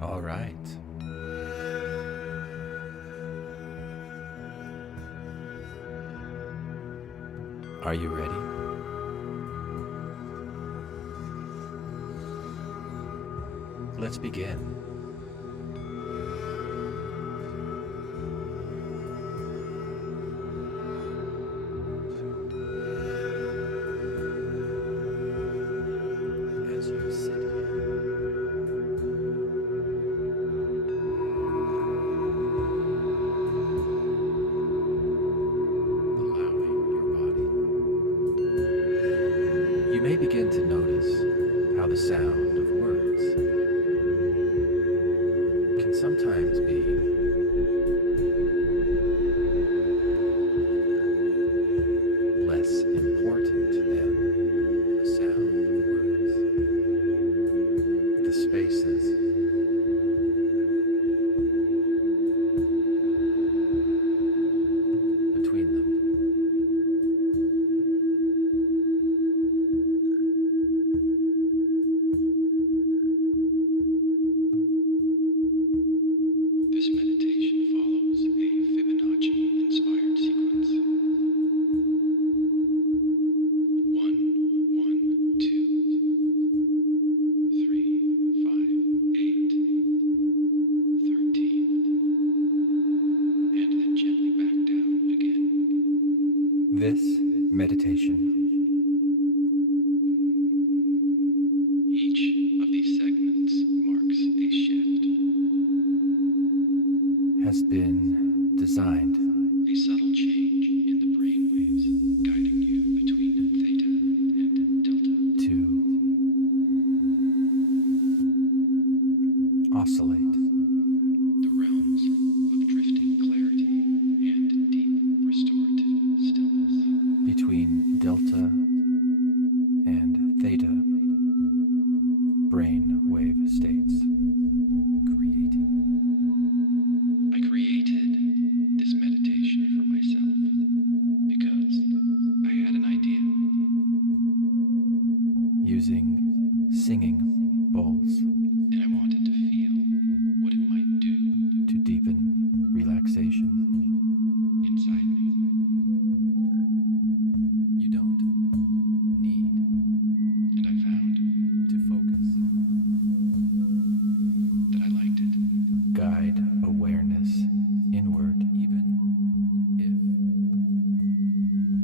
All right. Are you ready? Let's begin. As you sit allowing your body, you may begin to notice how the sound of words can sometimes be less important than the sound of words, the spaces between them. This meditation follows a Fibonacci-inspired sequence. 1, 1, 2, 3, 5, 8, 13, and then gently back down again. This meditation Each of these segments marks a shift, has been designed a subtle change in the brain waves, guiding you between theta and delta. to oscillate The realms of drifting clarity and deep restorative stillness. between delta and theta brain wave states, I created this meditation for myself because I had an idea. using singing bowls And I wanted to feel what it might do to deepen relaxation. inside me. You don't need And I found to focus. that I liked it. Guide awareness inward, even if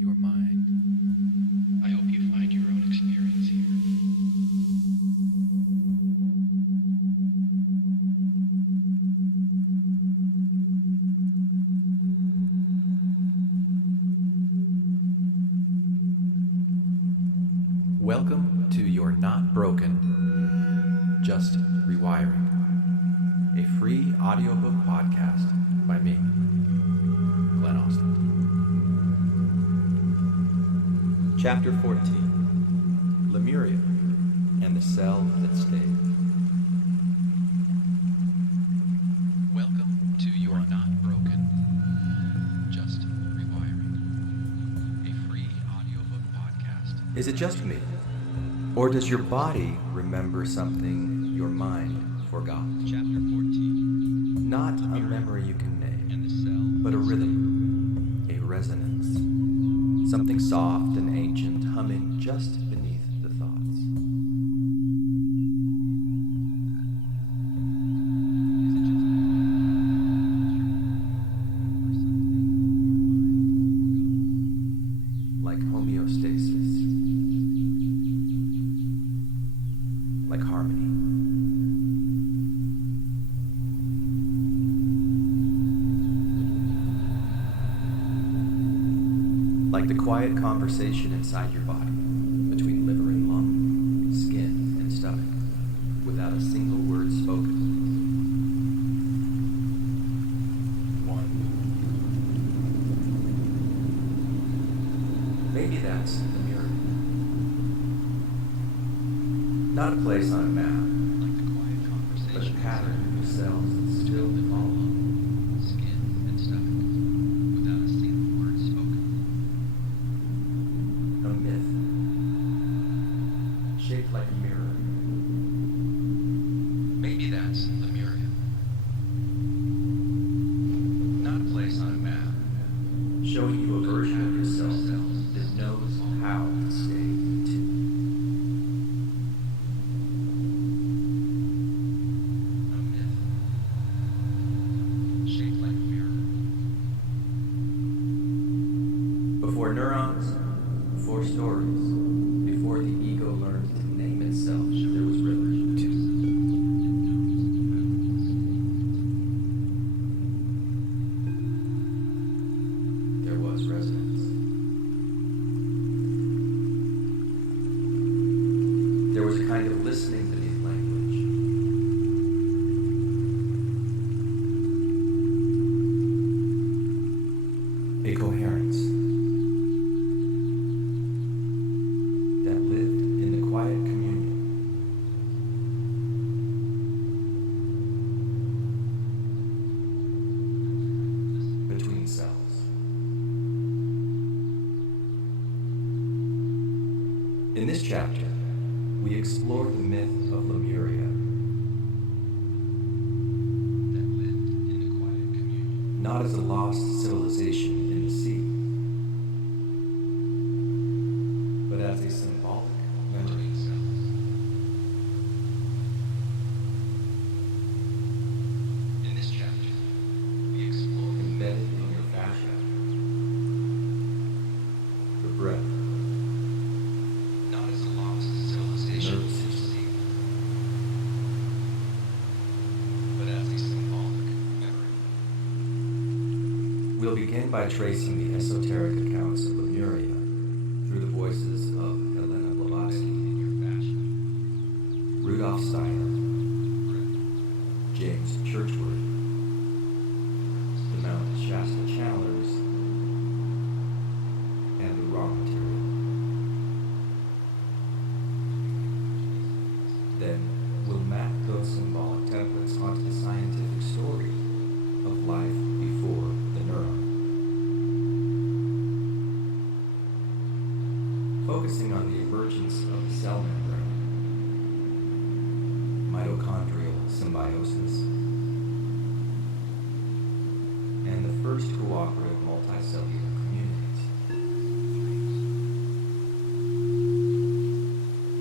your mind I hope you find your own experience here. Welcome to You're Not Broken, Just Rewiring, a free audiobook podcast by me, Glenn Ostlund. Chapter 14, Lemuria and the Cell That Stayed. Welcome to You're Not Broken, Just Rewiring, a free audiobook podcast. Is it just me? Or does your body remember something your mind forgot? Chapter 14, Not a memory you can name, and the cell. but a rhythm, a resonance, something soft and ancient humming just beneath the thoughts. Like homeostasis, like harmony. Like the quiet conversation inside your body, between liver and lung, skin and stomach, without a single word spoken. One. Maybe that's the mirror. Not a place on a map, Like the quiet but a conversation pattern of cells that still between liver follow. and lung, skin and stomach, without a single word spoken. A myth, shaped like a mirror. Maybe that's the mirror. stories, before the ego learned to name itself, there was river. There was resonance. There was a kind of listening beneath language. A coherence that lived in the quiet communion between selves. In this chapter, we explore the myth of Lemuria, that lived in a quiet communion, not as a lost civilization in the sea, but as a symbolic memory. In this chapter, we explore embedded in your fascia, the breath, not as a lost civilization in the sea, but as a symbolic memory. We'll begin by tracing the esoteric accounts of Lemuria through the voices of Rudolf Steiner, James Churchward, the Mount Shasta Channelers, and the raw material. Then we'll map those symbolic templates onto the scientific story of life before the neuron, focusing on the emergence of the cell membrane, mitochondrial symbiosis, and the first cooperative multicellular communities.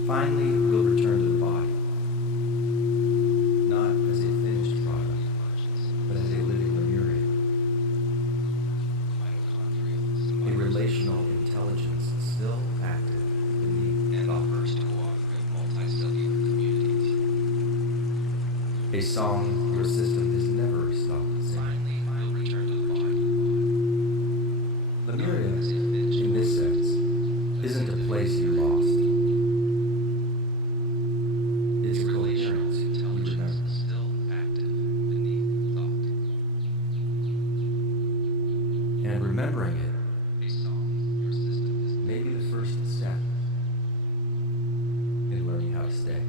Finally, we'll return to the body, not as a finished product, but as a living Lemuria, a relational intelligence still active beneath and the first cooperative multicellular communities. A song your system has never stopped singing. Finally, I'll return to the body. Lemuria, in this sense, isn't a place you lost. It's a coherence you remember. Still active beneath thought. And remembering it, a song your system may be the first step in learning how to stay.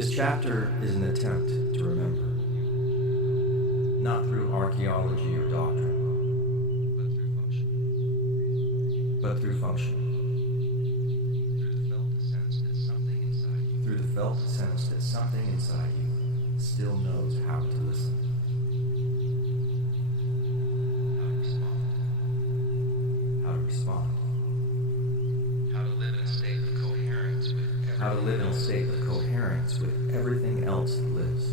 This chapter is an attempt to remember, not through archaeology or doctrine, but through function. Through the felt sense that something inside you still knows how to listen. How to respond. How to live in a state of coherence with How to live in a state of coherence with everything else that lives.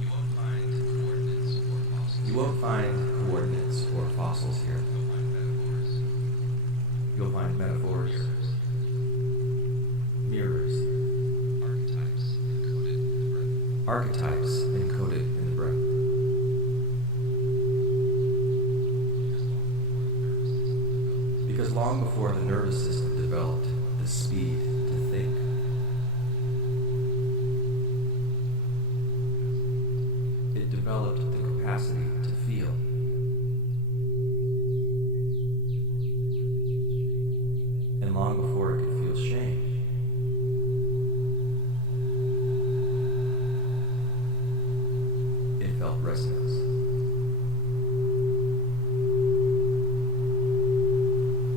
You won't find coordinates or fossils here. You won't find coordinates or fossils here. You'll find metaphors, mirrors, archetypes encoded in the breath. Because long before the nervous system developed the speed to think, it developed the capacity to feel. And long before it could feel shame, it felt resonance.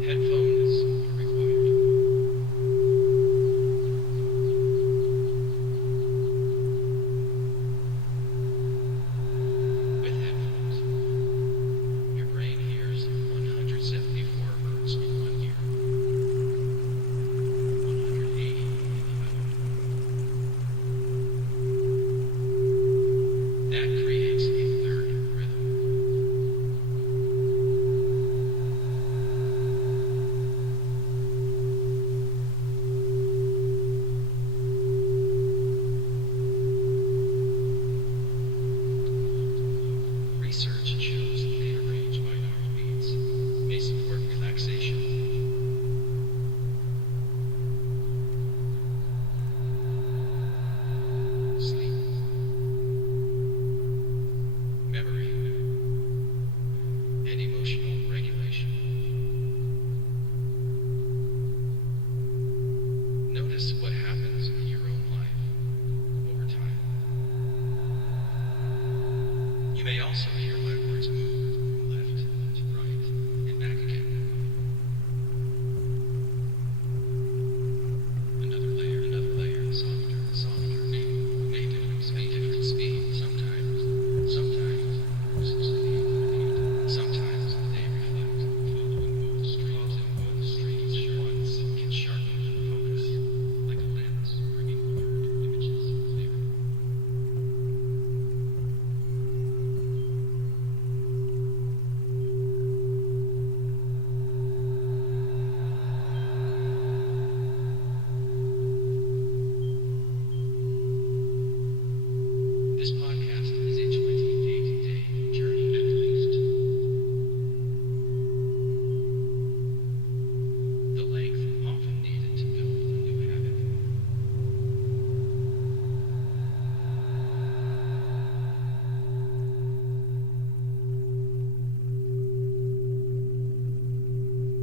Headphones are required. With headphones, your brain hears 174 hertz in one ear, 180 in the other. That creates a third rhythm. Research shows that they arrange binaural beats may support relaxation, sleep, memory, and emotional regulation. Notice what happens in your own life over time. You may also hear my words move from left to right and back again. Another layer, softer, may different speed, sometimes steady, sometimes they reflect, following both streams, ones can sharpen focus, like a lens, bringing blurred images clear. This podcast is a 28-day journey at least. The length often needed to build a new habit.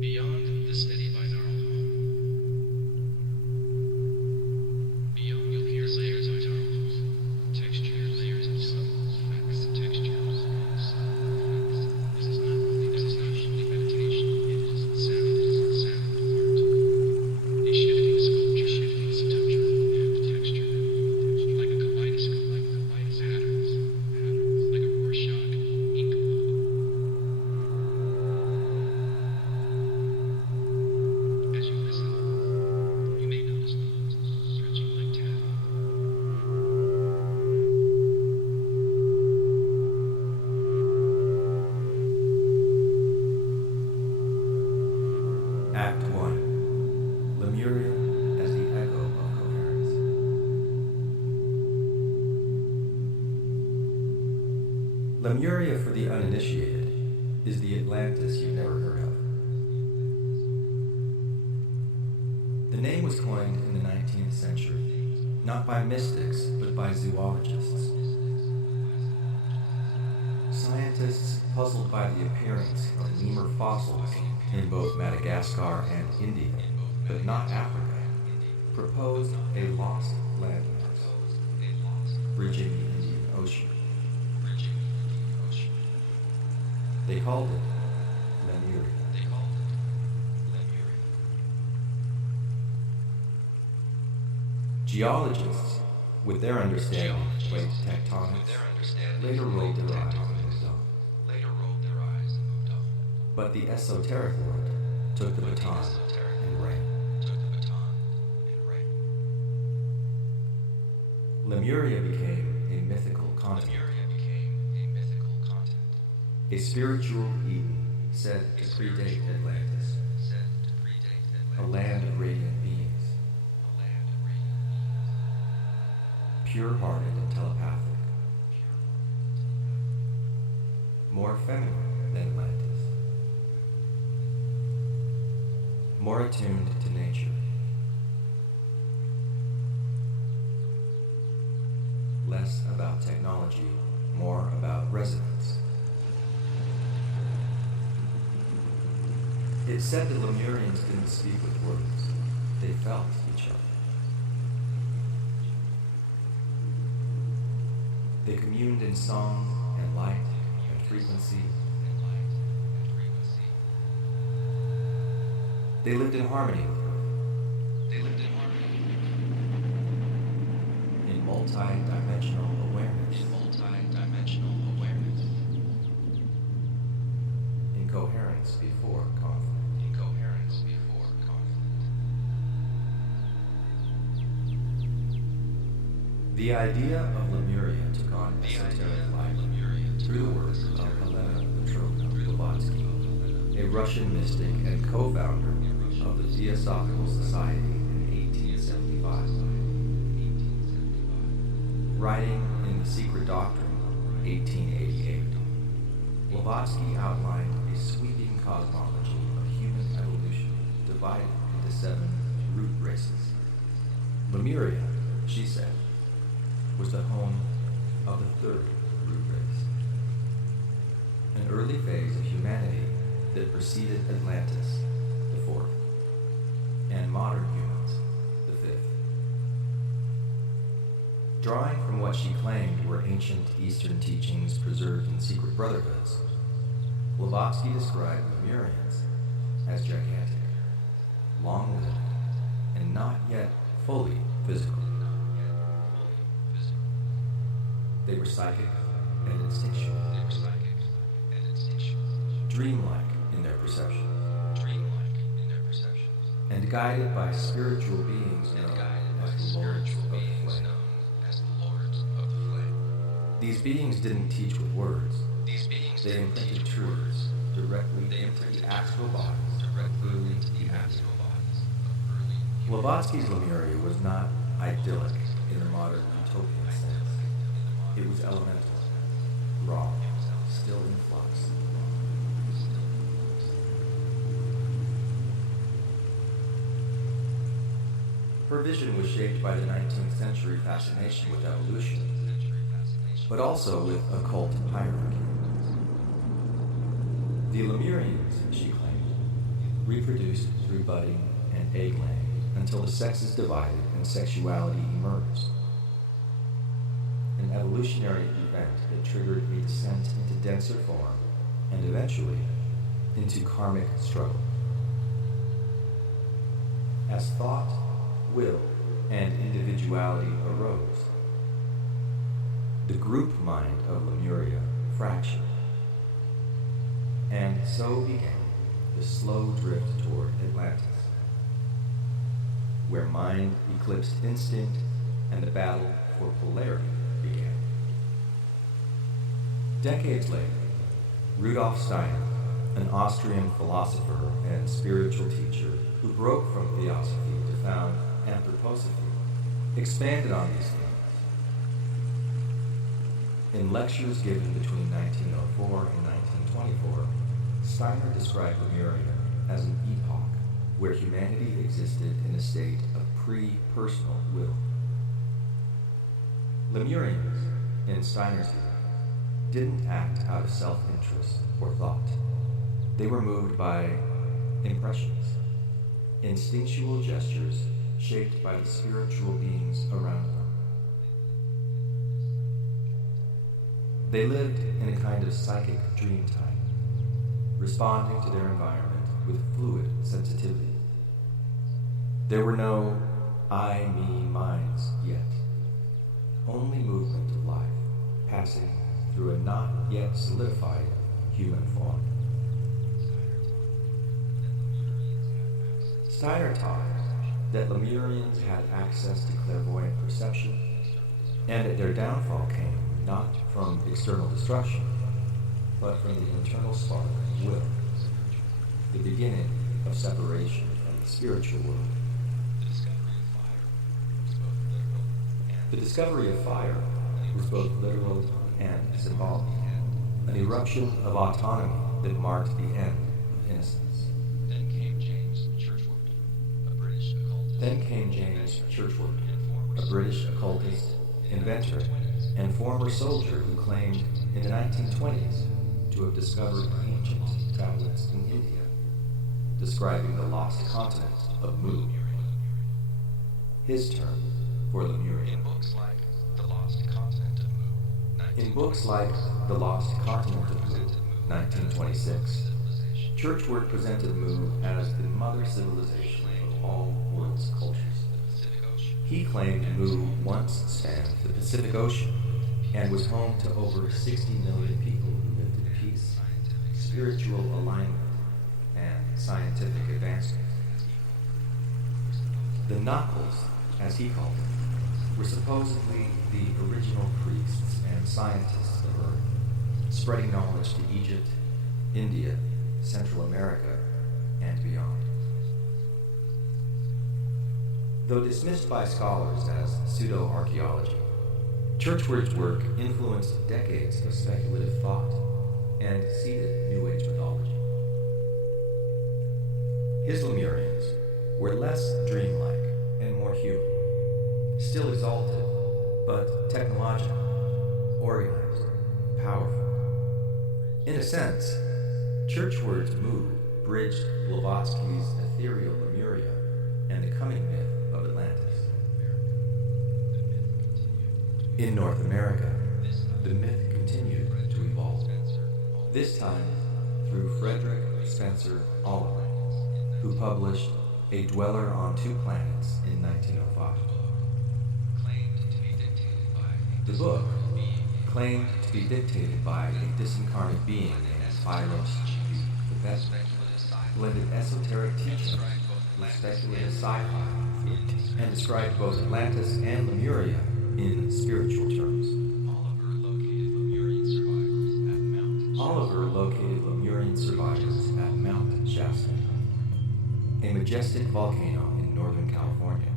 Beyond the steady binaural hum, beyond you'll hear layers of tones, textures, layers of subtle effects, textures, This is not only meditation, it is sound art. A shifting sculpture, and texture, like a kaleidoscope, patterns, like a Rorschach ink blot. As you listen, you may notice thoughts stretching like taffy. Act 1. Lemuria as the echo of coherence. Lemuria, for the uninitiated, is the Atlantis you've never heard of. The name was coined in the 19th century, not by mystics, but by zoologists. Scientists puzzled by the appearance of lemur fossils in both Madagascar and India, but not Africa, proposed a lost landmass, bridging the Indian Ocean. They called it Lemuria. Geologists, with their understanding of plate tectonics, later rolled their eyes and moved on. But the esoteric world took the baton and ran. Lemuria became a mythical continent. A spiritual Eden said to predate Atlantis. A land of radiant beings. Pure-hearted and telepathic. More feminine than Atlantis. More attuned to nature. Less about technology, more about resonance. It said that Lemurians didn't speak with words. They felt each other. They communed in song and light and frequency. They lived in harmony with Earth. In multi-dimensional awareness. In coherence before conflict. The idea of Lemuria took on esoteric life through the work of Helena Petrovna Blavatsky, a Russian mystic and co-founder of the Theosophical Society in 1875. Writing in The Secret Doctrine, 1888, Blavatsky outlined a sweeping cosmology of human evolution divided into 7 root races. Lemuria, she said, was the home of the 3rd root race, an early phase of humanity that preceded Atlantis, the 4th, and modern humans, the 5th. Drawing from what she claimed were ancient Eastern teachings preserved in secret brotherhoods, Blavatsky described Lemurians as gigantic, long-lived, and not yet fully physical. They were psychic and instinctual, dreamlike in their perception, and guided by spiritual beings known as the Lords of the Flame. These beings didn't teach with words. They imprinted truths directly into the astral bodies of early humanity. Blavatsky's Lemuria was not idyllic in the modern utopian sense. It was elemental, raw, still in flux. Her vision was shaped by the 19th century fascination with evolution, but also with occult hierarchy. The Lemurians, she claimed, reproduced through budding and egg laying until the sexes divided and sexuality emerged. An evolutionary event that triggered a descent into denser form and eventually into karmic struggle. As thought, will, and individuality arose, the group mind of Lemuria fractured, and so began the slow drift toward Atlantis, where mind eclipsed instinct and the battle for polarity began. Decades later, Rudolf Steiner, an Austrian philosopher and spiritual teacher who broke from theosophy to found anthroposophy, expanded on these themes. In lectures given between 1904 and 1924, Steiner described Lemuria as an epoch where humanity existed in a state of pre-personal will. Lemurians, in Steiner's view, didn't act out of self-interest or thought. They were moved by impressions, instinctual gestures, shaped by the spiritual beings around them. They lived in a kind of psychic dream time, responding to their environment with fluid sensitivity. There were no I, me, minds yet, only movement of life passing through a not yet solidified human form. Steiner taught that Lemurians had access to clairvoyant perception, and that their downfall came not from external destruction, but from the internal spark of will, the beginning of separation from the spiritual world. The discovery of fire was both literal and symbolic, an eruption of autonomy that marked the end of innocence. Then came James Churchward, a British occultist, inventor, and former soldier who claimed in the 1920s to have discovered ancient tablets in India, describing the lost continent of Mu. His term for Lemuria. In books like The Lost Continent of Mu, In books like The Lost Continent of Mu, 1926, Churchward presented Mu as the mother civilization of all world's cultures. He claimed Mu once spanned the Pacific Ocean and was home to over 60 million people who lived in peace, spiritual alignment, and scientific advancement. The Knuckles, as he called them, were supposedly the original priests and scientists of Earth, spreading knowledge to Egypt, India, Central America, and beyond. Though dismissed by scholars as pseudo-archaeology, Churchward's work influenced decades of speculative thought and seeded New Age mythology. His Lemurians were less dreamlike and more human, still exalted, but technological, organized, powerful. In a sense, Churchward's Mu bridged Blavatsky's ethereal Lemuria and the coming myth of Atlantis. In North America, the myth continued to evolve, this time through Frederick Spencer Oliver, who published A Dweller on Two Planets in 1905. The book claimed to be dictated by a disincarnate being named Pyros the Best, blended esoteric teaching with speculative sci-fi, and described both Atlantis and Lemuria in spiritual terms. Oliver located Lemurian survivors at Mount Shasta, a majestic volcano in Northern California.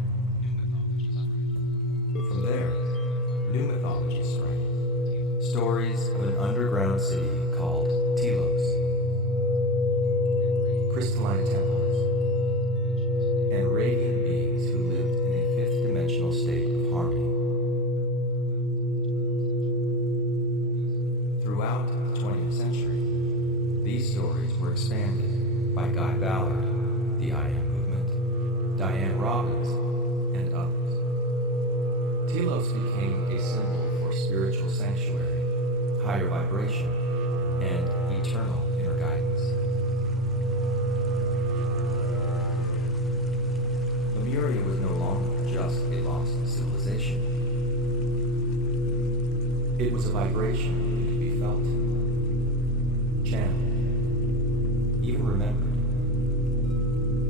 From there, new mythology sprang. Stories of an underground city called Telos, crystalline temples, and radiant beings who lived in a fifth-dimensional state of harmony. Throughout the 20th century, these stories were expanded by Guy Ballard, the I Am Movement, Diane Robbins, and others. Telos became a symbol for spiritual sanctuary, higher vibration, and eternal inner guidance. Lemuria was no longer just a lost civilization. It was a vibration that could be felt, channeled, even remembered.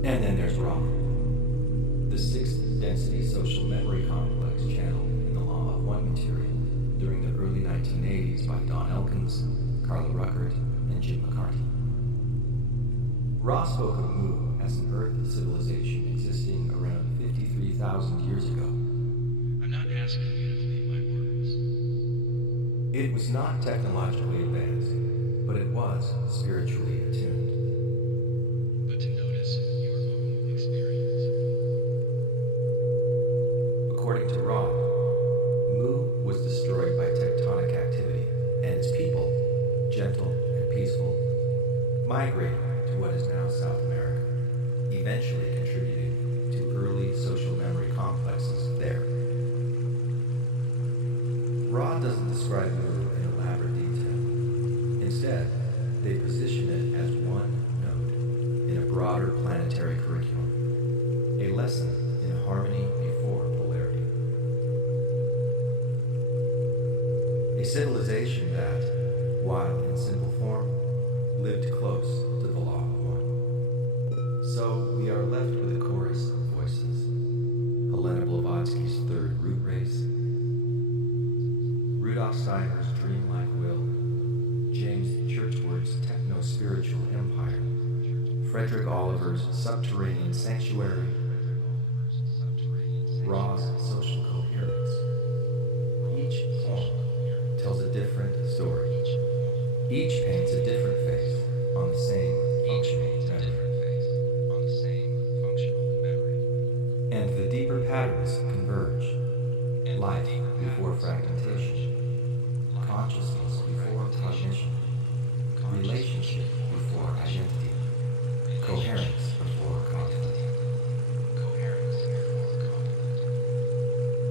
And then there's Ra, the sixth density social memory complex channeled in the Law of One material during the early 1980s by Don Elkins, Carla Ruckert, and Jim McCarty. Ra spoke of Mu as an Earth civilization existing around 53,000 years ago. I'm not asking you to believe my words. It was not technologically advanced, but it was spiritually attuned. But to notice your own experience. According to Ra, Mu was destroyed by tectonic activity, and its people, gentle and peaceful, migrated to what is now South America, eventually contributing to early social memory Instead, they position it as one node in a broader planetary curriculum, a lesson in harmony before polarity. A civilization that, while in simple form, lived close to the law of one. So we are left with a chorus of voices. Helena Blavatsky's third root race, Rudolf Steiner's dreamlike will, James Churchward's techno-spiritual empire, Frederick Oliver's subterranean sanctuary, Raw's social coherence. Each poem tells a different story. Each paints a different face on the same functional memory. And the deeper patterns converge. Life before fragmentation, consciousness before cognition, relationship before identity, coherence before conflict.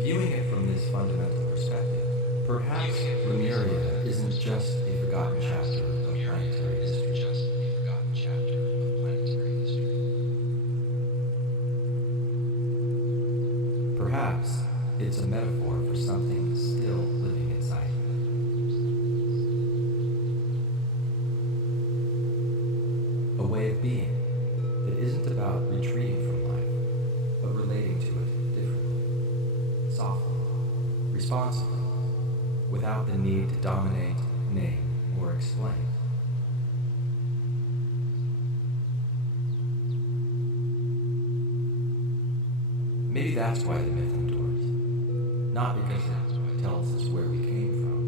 Viewing it from this fundamental perspective, perhaps Lemuria isn't just a forgotten chapter of planetary history. Perhaps it's a metaphor for something still living inside you. A way of being that isn't about retreating from life, but relating to it differently, softly, responsibly, without the need to dominate, name, or explain. Maybe that's why the myth endures. Not because it tells us where we came from,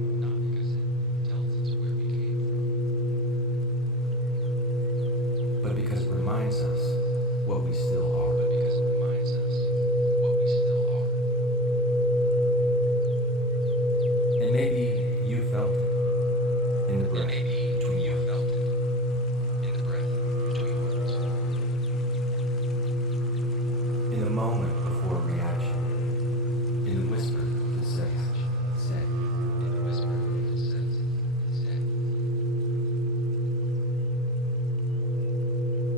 but because it reminds us what we still are. And maybe you felt it in the breath between words. In the moment before reaction. In the whisper that says, say.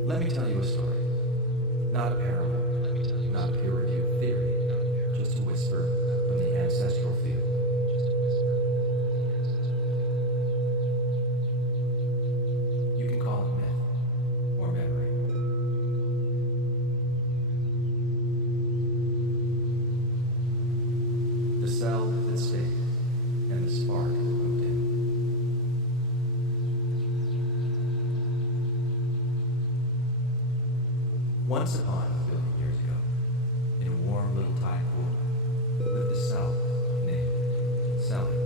Let me tell you a story. Not a parable, not a peer-reviewed theory, just a whisper from the ancestral field. You can call it myth or memory. The cell that stayed and the spark that moved in. Once upon a billion years ago, in a warm little tide pool, lived a cell named Sally.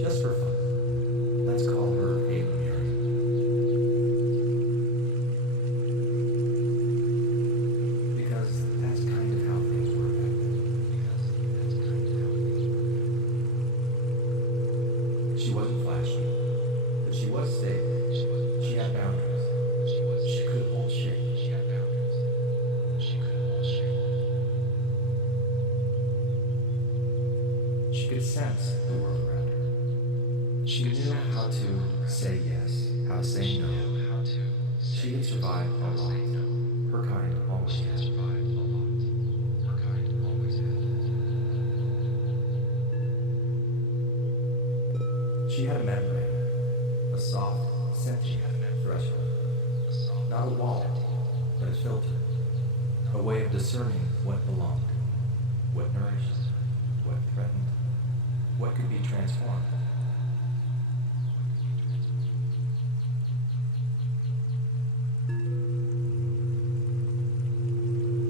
Just for fun, let's call her a Lemuria. Because that's kind of how things were back then. She wasn't flashy, but she was stable. She had boundaries. She could hold shape. She could sense the world around her. She knew how to say yes, how to say no. She had survived a lot. Her kind always had. She had a memory, a soft, sentient threshold. Not a wall, but a filter. A way of discerning what belonged, what nourished, what threatened, what could be transformed.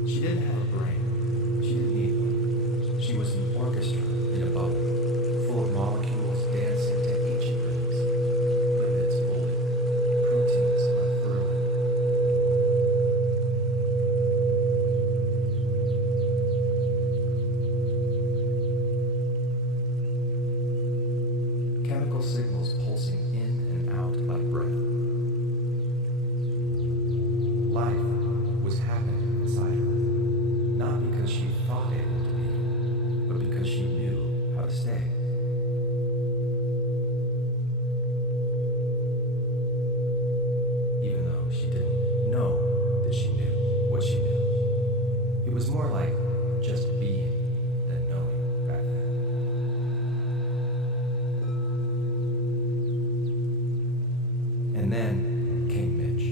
She didn't have a brain. She didn't need one. She was an orchestra in a bubble, full of molecules dancing to ancient rhythms, lipids pulling, proteins unfurling. Chemical signals pulsing in and out like breath. Life was happening inside her, not just being than knowing back then. And then came Mitch,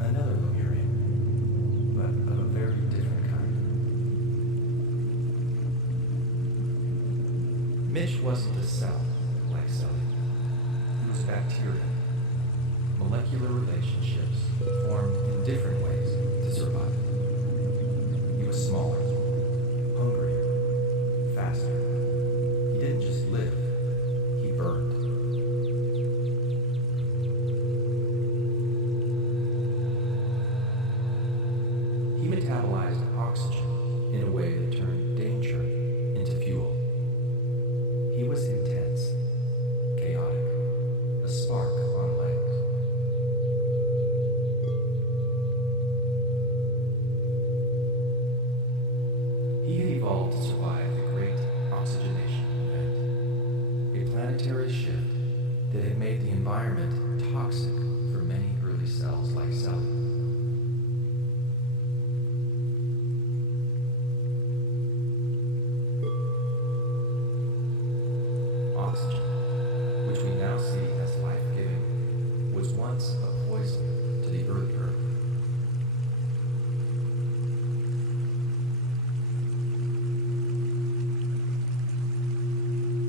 another Lemurian, but of a very different kind. Mitch wasn't a cell like Sally. He was a bacteria. Molecular relationships formed in different ways to survive. He was smaller, hungrier, faster. He didn't just live, he burned. He metabolized oxygen in a way that turned danger into fuel. He was intense, chaotic, a spark on legs. He had evolved to survive the Great Oxygenation Event, a planetary shift that had made the environment toxic for many early cells like Sally. Oxygen, which we now see as life-giving, was once a poison to the early Earth.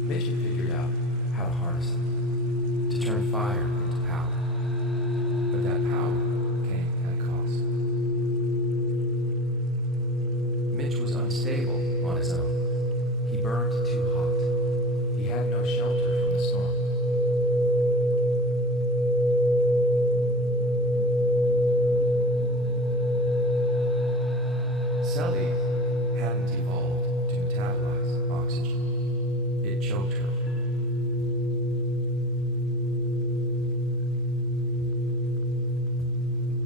Mitch had figured out how to harness it, to turn fire into power. But that power came at a cost. Mitch was unstable on his own. He burned too hot. He had no shelter from the storm. Sally hadn't evolved to metabolize oxygen. It choked her.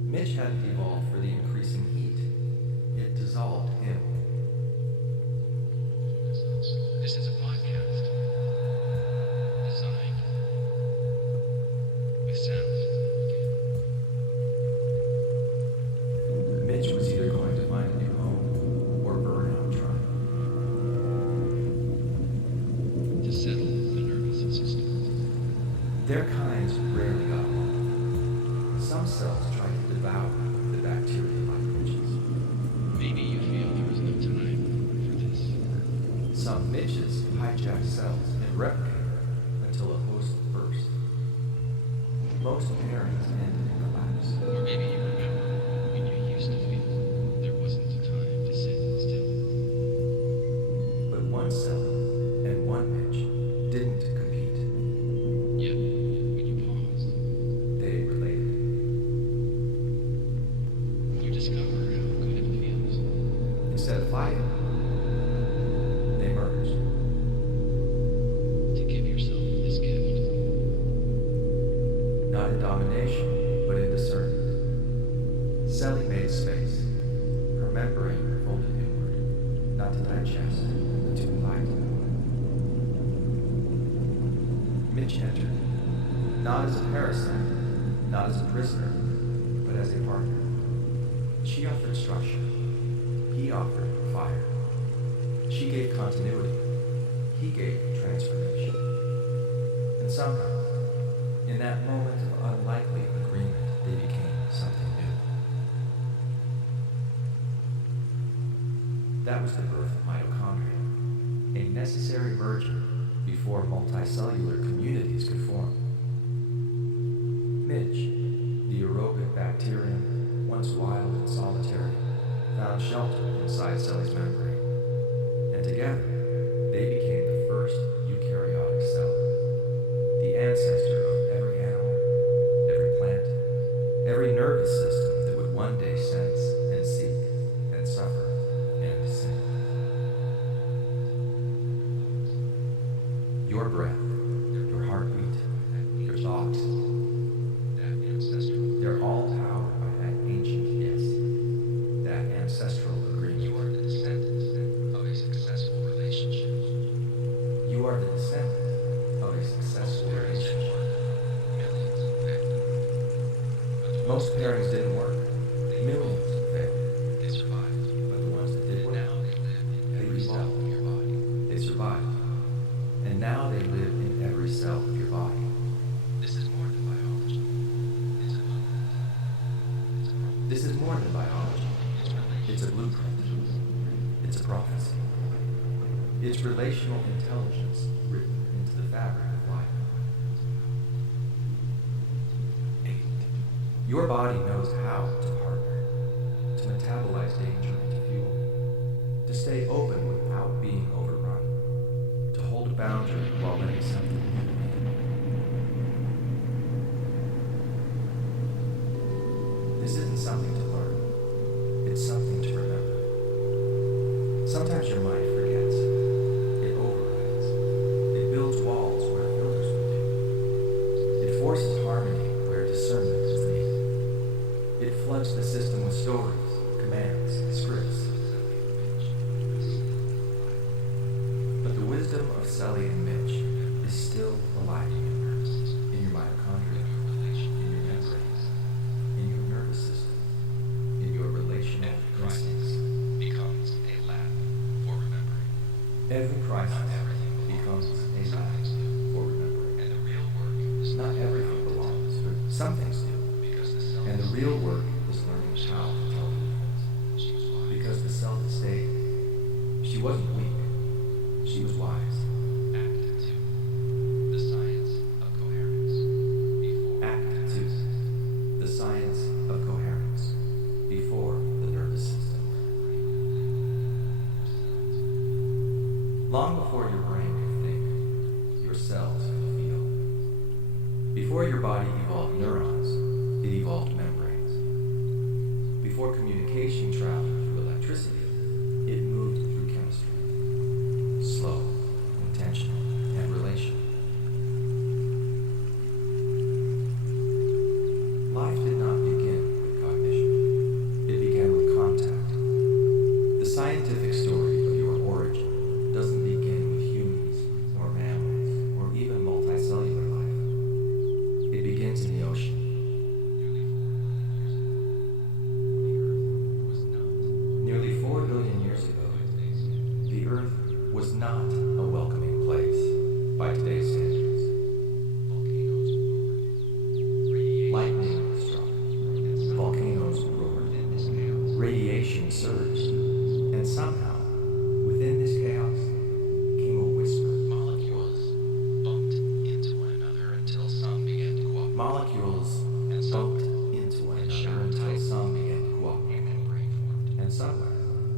Mitch hadn't evolved for the increasing heat. It dissolved him. This is a podcast designed with sound. Mitch was either going to find a new home or burn out trying. To settle the nervous system. Their kinds rarely got along. Some cells tried to devour the bacteria like Mitch's. Maybe you feel there was no time for this. Some Mitches hijacked cells and replicated until a host burst. Most pairings ended in collapse. Or maybe you remember when you used to feel there wasn't time to sit still. But one cell and one Mitch didn't compete. Yet, when you paused, They related. you discover how good it feels. Instead of fighting, they merged. To give yourself this gift. Not in domination, but in discernment. Sally made space. Her membrane folded inward, not to digest, but to invite. Mitch entered, not as a parasite, not as a prisoner, but as a partner. She offered structure. He offered fire. She gave continuity. He gave transformation. And somehow, in that moment of unlikely agreement, they became something new. That was the birth of mitochondria, a necessary merger before multicellular communities could form. Mitch, the aerobic bacterium, once wild and solitary, found shelter inside Sally's membrane, and together they became the first eukaryotic cell, the ancestor of every animal, every plant, every nervous system that would one day sense and seek and suffer and sing. Your breath, your heartbeat, your thoughts, they're all powered by that ancient yes, that ancestral agreement. You are the descendant of a successful relationship. You are the descendant of a successful relationship. Most pairings didn't work. Millions failed. They survived. But the ones that did work, Now they live blueprint. It's a prophecy. It's relational intelligence written into the fabric of life. 8. Your body knows how to partner, to metabolize danger into fuel, to stay open without being overrun, to hold a boundary while letting something in. This isn't something to learn. It's something to remember. Sometimes your mind forgets. It overrides. It builds walls where filters would do. It forces harmony where discernment is needed. It floods the system with stories, commands, scripts. But the wisdom of Sully and Mitch is still alive in your mitochondria, in your membranes, in your nervous system, in your relational instincts. Becomes a lab for remembering. Every crisis becomes a lab for remembering. And the real work is Not everything belongs, but some things do. because the self And the real work is learning how to tell the difference. she was wise. Because the self stayed. She wasn't weak. She was wise. Act 2. The science of coherence. Before Act 2. The science of coherence. Before the nervous system. Long before your brain could think, your cells could feel. Before your body evolved neurons, it evolved membranes. Before communication traveled through electricity, it moved through chemistry. Slow, intentional, and relational. Life did not begin with cognition. It began with contact. The scientific story of your origin doesn't begin with humans or mammals or even multicellular life. It begins in the ocean. Nearly 4 billion years ago, the Earth was not a welcoming place by today's standards. volcanoes roared. Radiation Lightning struck, volcanoes roared, in this chaos. radiation surged, and somehow, within this chaos, came a whisper. Molecules bumped into one another until some began to cooperate. Molecules And some bumped into one another until some began to a cooperate. membrane formed. And somewhere,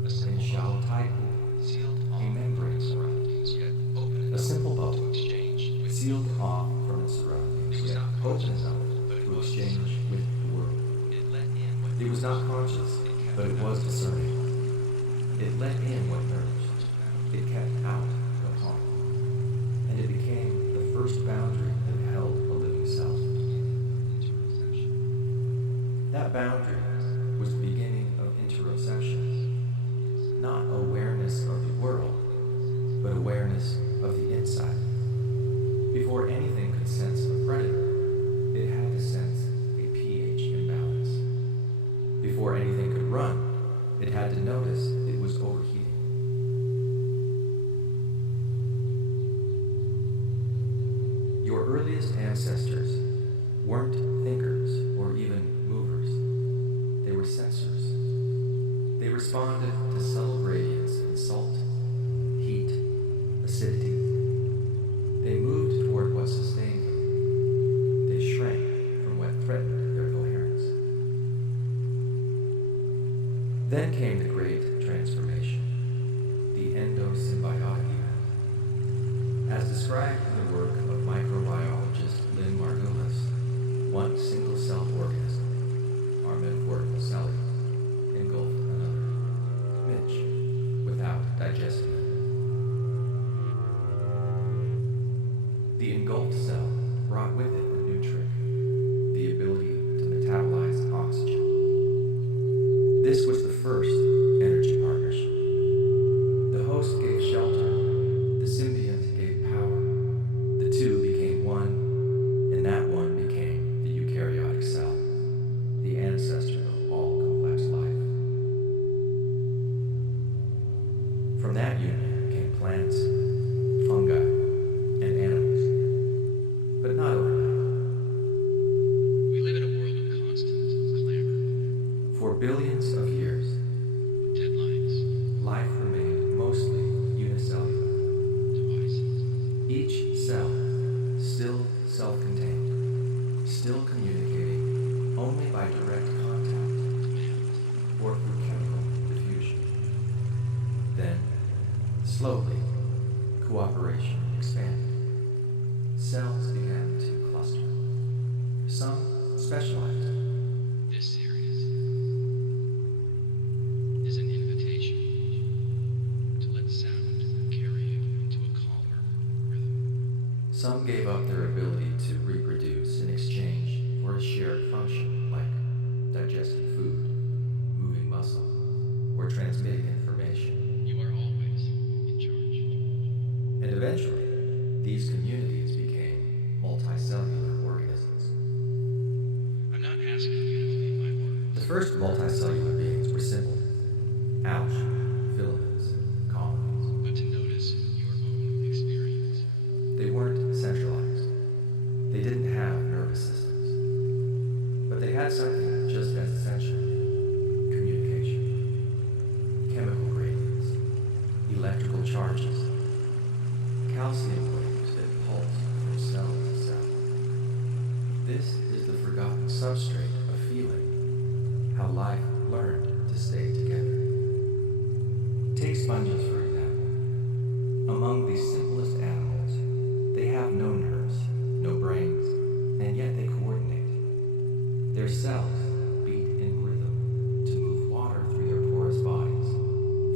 A in simple shallow tide pool, sealed a off membrane surroundings, yet open a enough simple to bubble, exchange with sealed off from its surroundings, yet open enough to exchange with the world. it let in what It was not conscious, but it was discerning. It let in what nourished. It kept out what harmed. And it became the first boundary that held a living self. That boundary was the beginning of interoception. Not awareness of the world, but awareness of the inside. Before anything could sense a predator, it had to sense a pH imbalance. Before anything could run, it had to notice it was overheating. Your earliest ancestors weren't thinkers or even movers. They were sensors. They responded to subtle gradients in salt, heat, acidity. They moved toward what sustained them. They shrank from what threatened their coherence. Then came the great transformation, the endosymbiotic event. As described in the work of microbiologist Lynn Margulis, one single-celled organism, our metaphorical cellular, engulfed another, Mitch, without digesting it. The engulfed cell brought with it a new trick, the ability to metabolize oxygen. This was the first energy partnership. The host gave shelter, the symbiont gave power, the two became one, and that one became the eukaryotic cell, the ancestor of all complex life. From that union came plants, fungi, and animals, but not overnight. We live in a world of constant clamor. For billions of years, Deadly Then, slowly, cooperation expanded. Cells began to cluster. Some specialized. This series is an invitation to let sound carry you into a calmer rhythm. Some gave up their ability to reproduce in exchange for a shared function like digesting food, moving muscle, or transmitting information. You are always in charge. And eventually, these communities became multicellular organisms. I'm not asking you to believe my words. The first multicellular beings were simple: algae, filaments, colonies. But to notice your own experience. They weren't centralized. They didn't have nervous systems. But they had something just as essential: communication. Chemical gradients, electrical charges, calcium waves that pulse from cell to cell. This is the forgotten substrate of feeling, how life learned to stay together. Take sponges, for example. Among the simplest animals, they have no nerves, no brains, and yet they coordinate. Their cells beat in rhythm to move water through their porous bodies,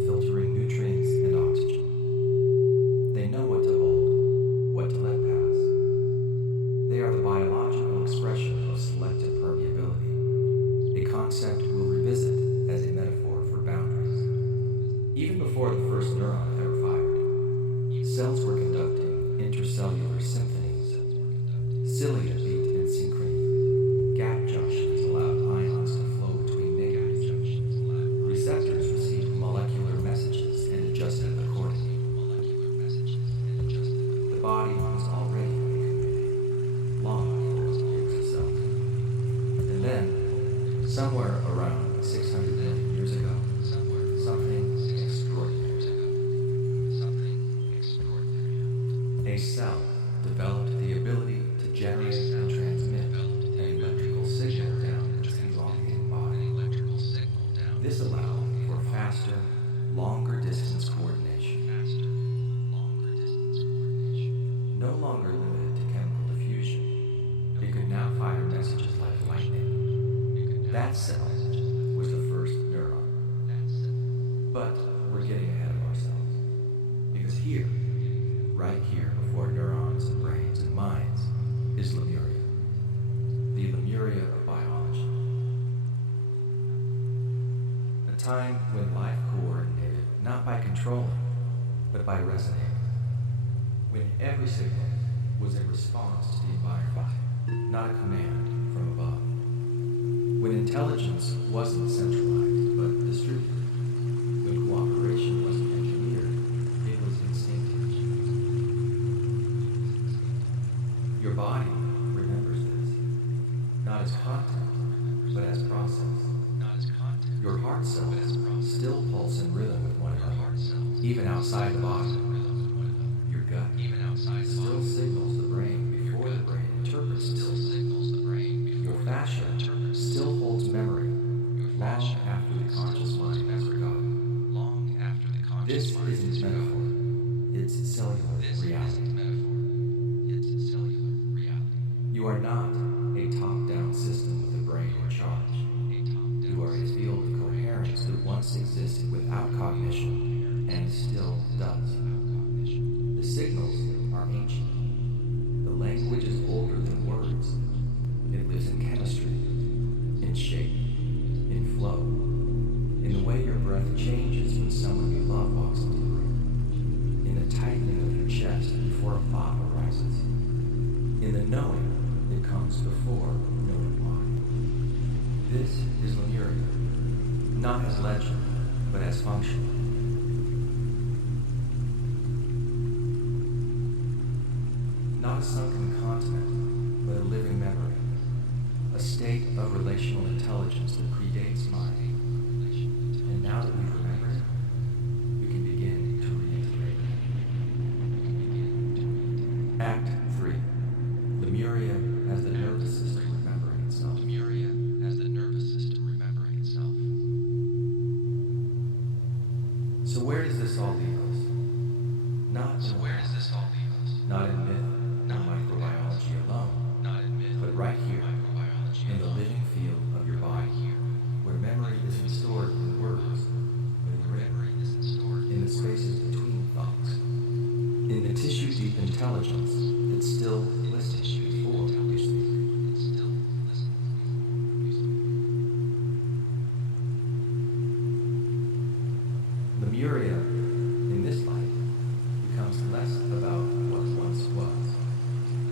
filtering nutrients and oxygen. They know what to hold, what to let pass. They are the biological expression of selective permeability, a concept we'll revisit as a metaphor for boundaries. Even before the first neuron ever fired, cells were conducting intercellular symphonies. Cilia beat in synchrony. Gap junctions allowed ions to flow between neighbors. Receptors received molecular messages and adjusted accordingly. The body was already a community, long before it was itself. And then, somewhere around 600 million years ago, something extraordinary. A cell developed the ability to generate and transmit an electrical signal down its elongated body. This allowed for faster, longer distance coordination. No longer limited to chemical diffusion, it could now fire messages like lightning. That cell was the first neuron. But we're getting ahead of ourselves. Because here, right here before neurons and brains and minds, is Lemuria. The Lemuria of biology. A time when life coordinated not by controlling, but by resonating. When every signal was a response to the environment, not a command from above. When intelligence wasn't centralized, but distributed. When cooperation wasn't engineered, it was instinctive. Your body remembers this, not as content, but as process. Your heart cells still pulse in rhythm with one another, even outside the body. Your gut still signals the brain before the brain interprets it. Your fascia still holds memory long after the conscious mind has forgotten. This isn't metaphor, it's cellular reality. You are not a top-down system with a brain in charge. You are a field of coherence that once existed without cognition and still does. The signals are ancient. The language is older than words. It lives in chemistry, in shape, in flow, in the way your breath changes when someone you love walks into the room, in the tightening of your chest before a thought arises, in the knowing that comes before knowing why. This is Lemuria, not as legend, but as function. Not a sunken continent, but a living memory, a state of relational intelligence that predates mind. And now that we've remembered it, we can begin to reintegrate it. Act 3. Lemuria as the nervous system remembering itself. So where where does this all leave us? Not So where does this all leave us? not in myth or microbiology alone, Not in myth, but right here, microbiology, in the living field of your body, where memory isn't stored in words, but in memory isn't stored in the spaces between thoughts, in the tissue-deep intelligence that still listens before you speak. It's still listening before you speak. Lemuria, in this life, becomes less about what once was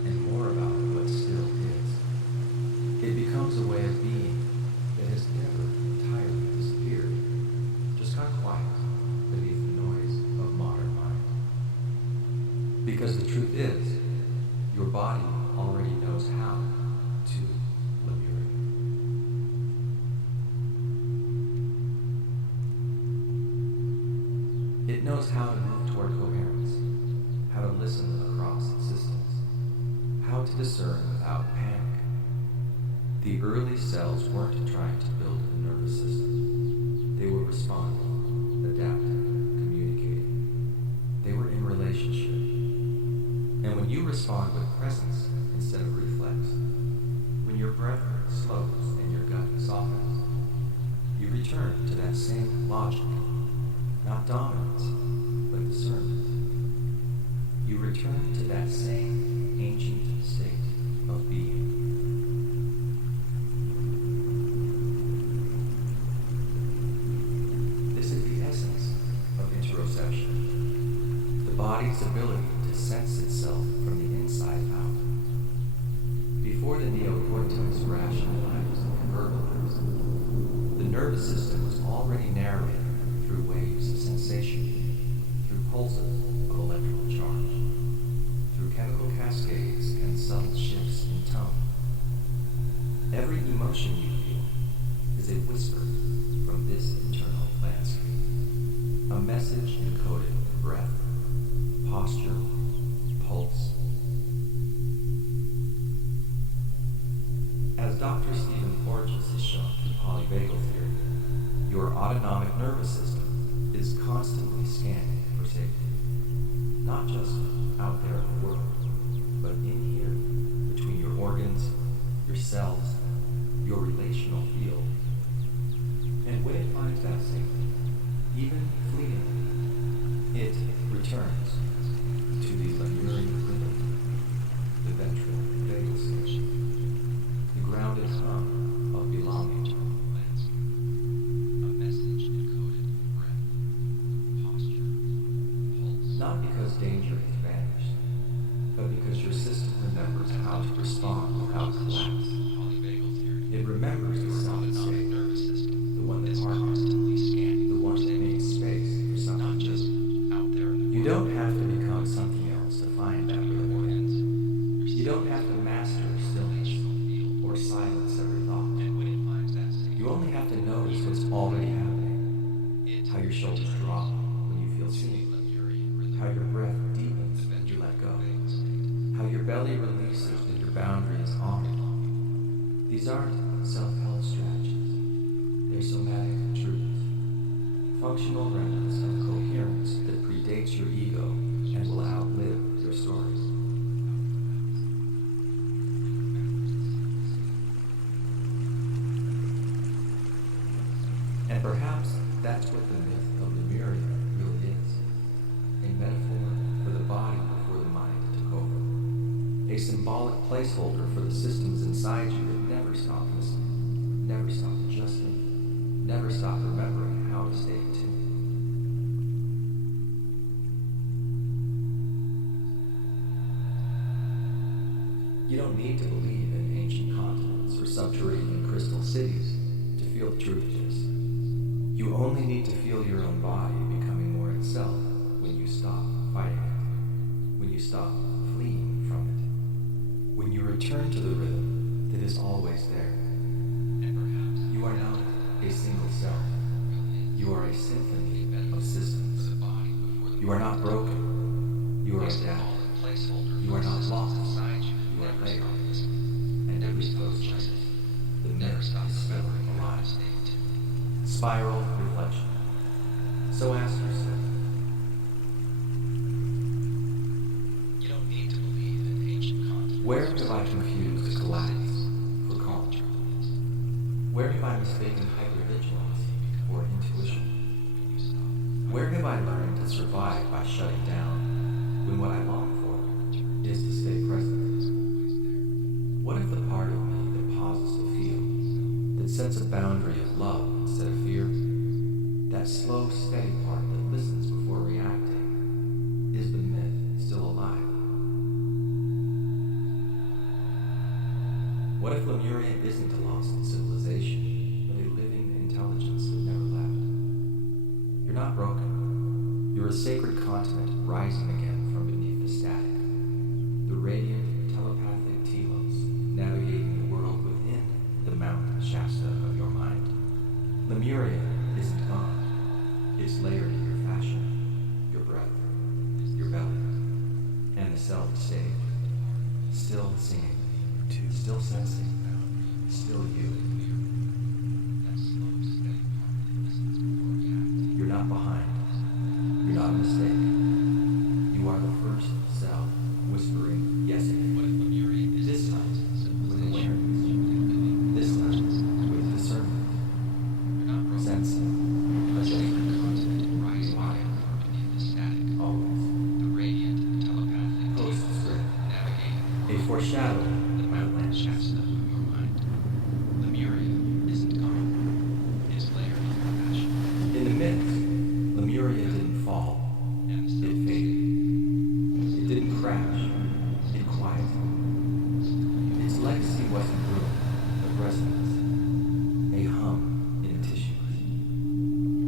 and more about what still is. It becomes a way of being that has never entirely disappeared, just got quiet beneath the noise of modern mind. Because the truth is, your body already knows how to Lemuria. It knows how to move toward coherence, how to listen across systems, how to discern without panic. The early cells weren't trying to build a nervous system. They were responding, adapting, communicating. They were in relationship. And when you respond with presence instead of reflex, when your breath slows and your gut softens, you return to that same logic, not dominance, but discernment. You return to that same ancient state of being. This is the essence of interoception, the body's ability to sense itself from the inside out. Before the neocortex rationalized and verbalized, the nervous system was already narrating through waves of sensation, through pulses of electrical charge, through chemical cascades and subtle shifts in tone. Every emotion you feel is a whisper from this internal landscape, a message encoded in breath, posture, pulse. As Dr. Stephen Porges has shown through polyvagal theory, your autonomic nervous system is constantly scanning for safety, not just out there in the world, but in here, between your organs, your cells, your relational field. And when it finds that safety, even fleetingly, it returns to the Lemurian rhythm, the ventral vagal station, the grounded hum of belonging. A message encoded in breath, posture, pulse. Not because danger has vanished, but because your system remembers how to respond without collapse. Polyvagal theory. It remembers the solid Autonomic state, nervous system the one that is partners, constantly scanning the one that makes space for something not new. just out there in the You world. don't have to become something else to find that rhythm. Organs, You don't have to master stillness or silence every thought. and when it finds that state, You only have to notice what's already happening. it How your shoulders drop when you feel seen. Lemurian rhythm, How your breath deepens the when you ventral let go. vagal state. How your belly releases when your boundary is honored. These aren't self-help strategies. They're somatic truths. Functional remnants of coherence that predates your ego and will outlive your stories. And perhaps that's what the myth of Lemuria really is. A metaphor for the body before the mind took over. A symbolic placeholder for the systems inside you that never stop listening, never stop adjusting, never stop remembering how to stay tuned. You don't need to believe in ancient continents or subterranean crystal cities to feel the truth of this. You only need to feel your own body becoming more itself when you stop fighting it, when you stop fleeing from it, when you return to the rhythm that is always there. And perhaps You are not a single self. You are a symphony of systems. the body before the You are not broken. You are adapted. placeholder You are not lost. inside you. You are Never layered. stop listening. And Never beneath stop those adjusting. layers, the Never myth stop is still remembering how alive. to stay tuned. Spiral reflection. So ask yourself, confuse collapse for calm? Where have I mistaken hypervigilance for intuition? Where have I learned to survive by shutting down when what I long for is to stay present? What if the part of me that pauses to feel, that sets a boundary of love instead of fear, that slow, steady part that listens before reacting, is the myth still alive? What if Lemuria isn't a lost civilization, but a living intelligence that never left? You're not broken. You're a sacred continent rising again from beneath the static. The radiant, telepathic telos navigating the world within the Mount Shasta of your mind. Lemuria isn't gone. It's layered in your fashion, your breath, your belly, and the cell that stayed. Still singing, still sensing, still you. You're not behind. You're not a mistake. You are the first cell whispering yes again. This time with awareness. This time with discernment. Sensing. Present. Always. Postscript. A foreshadowing of my land. In the myth, Lemuria didn't fall. It faded. It didn't crash. It quieted. Its legacy wasn't ruin, but resonance. A hum in the tissues.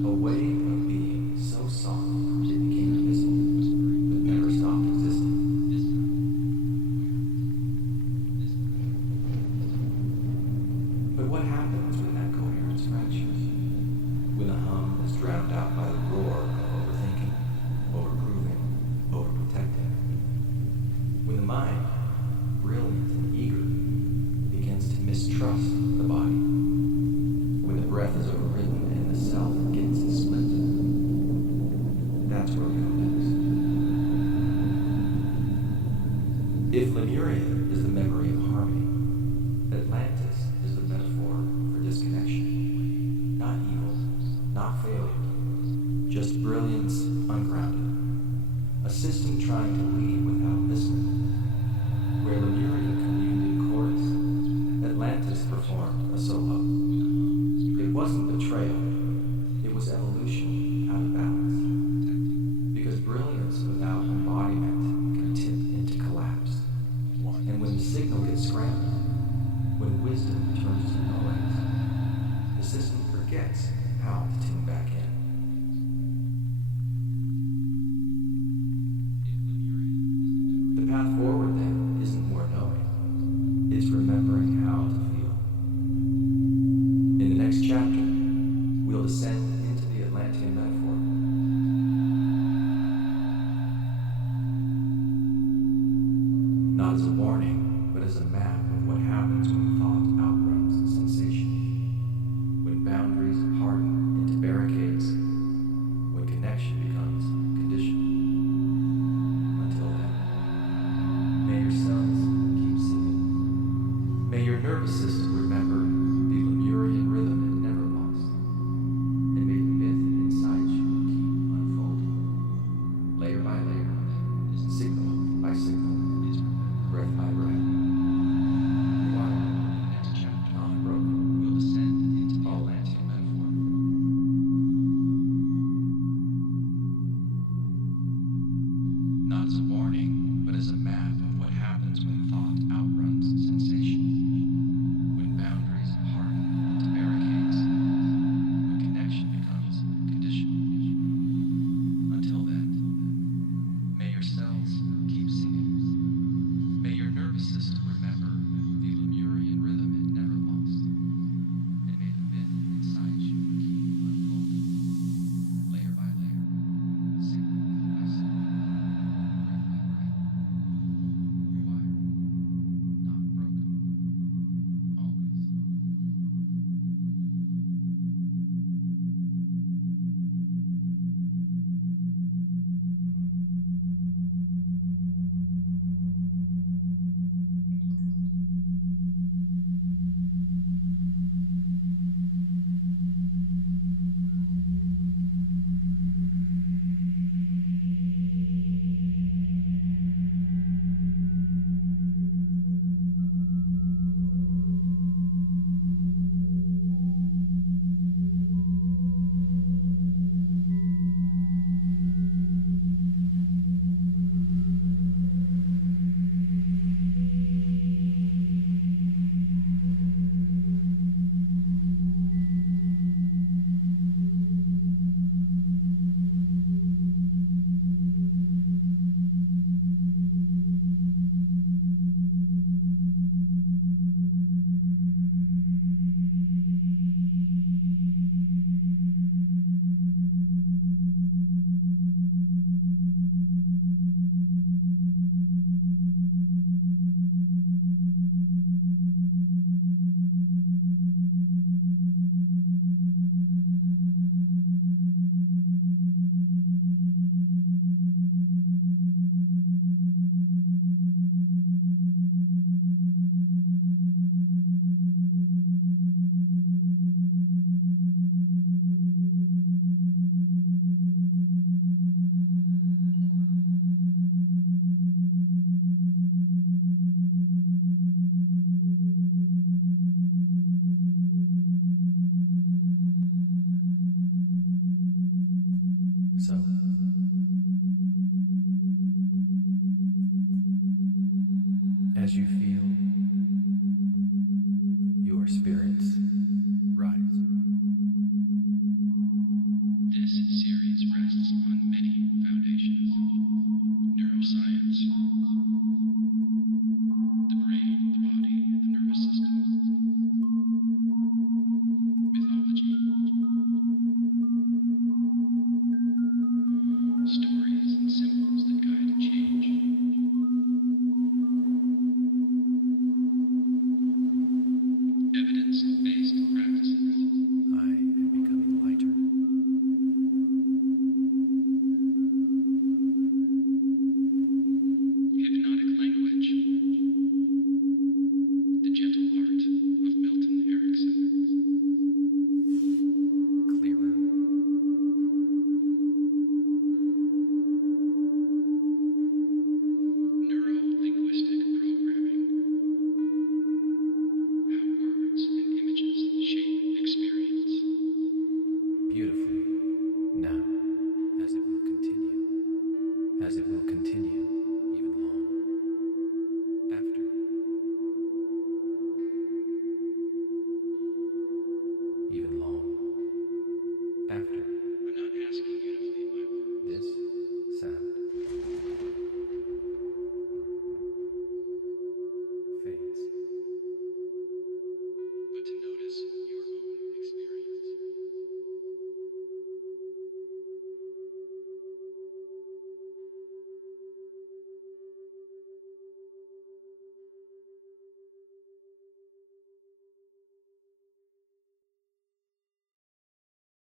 A wave of being so soft it became invisible, but never stopped existing. But what happens when that coherence fractures? When the hum is drowned out by the roar of overthinking, overproving, overprotecting. When the mind, brilliant and eager, begins to mistrust the body. When the breath is overridden and the self gets split. That's where we go next. If Lemuria is the memory of harmony, Atlantis is the metaphor for disconnection. Not evil, not failure, just brilliance ungrounded. A system trying to lead without listening. Where Lemuria communed in chorus, Atlantis performed a solo. It wasn't betrayal, it was evolution out of balance. Because brilliance without embodiment can tip into collapse. And when the signal gets scrambled, when wisdom turns to noise, the system forgets how to tune back in. The path forward then isn't more knowing, it's remembering how to feel. In the next chapter, we'll descend into the Atlantean metaphor. Not as a warning, but as a map of what happens when thought outruns sensation. When boundaries harden into barricades, when connection becomes conditional. Until then, may your cells keep singing. May your nervous system remember the Lemurian rhythm it never lost. And may the myth inside you keep unfolding. Layer by layer, signal by signal, breath by breath. You are as you